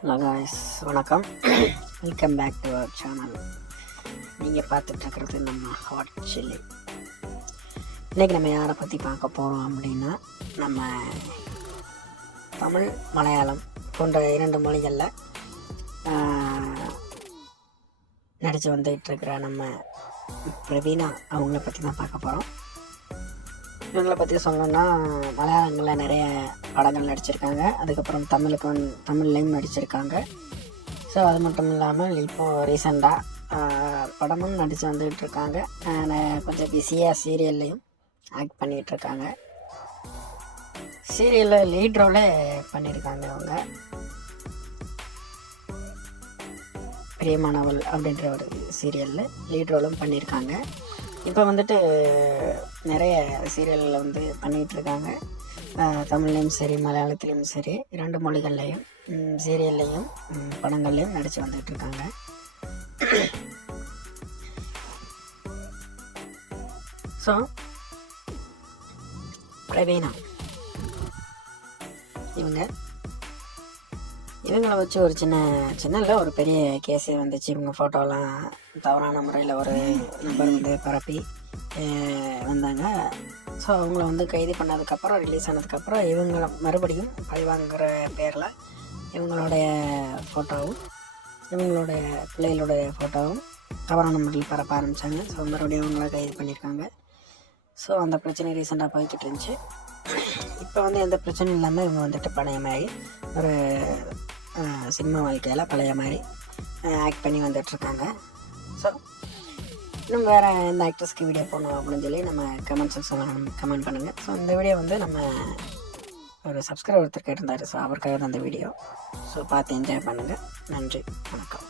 Hello guys, வணக்கம். Welcome back to our channel. நீங்கள் பார்த்துட்ருக்கிறது நம்ம ஹாட் சில்லி. இன்றைக்கி நம்ம யாரை பற்றி பார்க்க போகிறோம் அப்படின்னா, நம்ம தமிழ் மலையாளம் போன்ற 2 மொழிகளில் நடித்து வந்துகிட்ருக்கிற நம்ம பிரவீனா அவங்கள பற்றி தான் பார்க்க போகிறோம். இவங்களை பற்றி சொல்லணுன்னா, மலையாளங்களில் நிறைய படங்கள் நடிச்சிருக்காங்க. அதுக்கப்புறம் தமிழ்லேயும் நடிச்சிருக்காங்க. ஸோ அது மட்டும் இல்லாமல் இப்போது ரீசெண்டாக படமும் நடித்து வந்துகிட்டு இருக்காங்க. கொஞ்சம் பிஸியாக சீரியல்லையும் ஆக்ட் பண்ணிகிட்ருக்காங்க. சீரியலில் லீட் ரோலே பண்ணியிருக்காங்க. அவங்க பிரியமானவள் அப்படின்ற ஒரு சீரியலில் லீட் ரோலும் பண்ணியிருக்காங்க. இப்போ வந்துட்டு நிறைய சீரியலில் வந்து பண்ணிகிட்ருக்காங்க. தமிழ்லேயும் சரி, மலையாளத்துலேயும் சரி, 2 மொழிகள்லேயும் சீரியல்லையும் படங்கள்லேயும் நடித்து வந்துகிட்ருக்காங்க. ஸோ பிரவீனா இவங்களை வச்சு ஒரு சின்ன ஒரு பெரிய கேஸே வந்துச்சு. இவங்க ஃபோட்டோலாம் தவறான முறையில் ஒரு நம்பர் வந்து பரப்பி வந்தாங்க. ஸோ அவங்கள வந்து கைது பண்ணதுக்கப்புறம், ரிலீஸ் ஆனதுக்கப்புறம் இவங்களை மறுபடியும் பழிவாங்கிற பேரில் இவங்களுடைய ஃபோட்டோவும் இவங்களுடைய பிள்ளைகளுடைய ஃபோட்டோவும் தவறான முறையில் பரப்ப ஆரம்பித்தாங்க. ஸோ மறுபடியும் இவங்கள கைது பண்ணியிருக்காங்க. ஸோ அந்த பிரச்சனை ரீசெண்டாக போய்கிட்டு இருந்துச்சு. இப்போ வந்து எந்த பிரச்சனையும் இல்லாமல் இவங்க வந்துட்டு பழைய மாதிரி ஒரு சினிமா வாழ்க்கையில் பழைய மாதிரி ஆக்ட் பண்ணி வந்துட்டுருக்காங்க. ஸோ இன்னும் வேறு எந்த ஆக்ட்ரஸ்க்கு வீடியோ போடணும் அப்படின்னு சொல்லி நம்ம கமெண்ட் செக்ஷனில் கமெண்ட் பண்ணுங்கள். ஸோ இந்த வீடியோ வந்து நம்ம ஒரு சப்ஸ்கிரைபர் ஒருத்தர் கேட்டிருந்தார். ஸோ அவருக்காக தான் அந்த வீடியோ. ஸோ பார்த்து என்ஜாய் பண்ணுங்கள். நன்றி, வணக்கம்.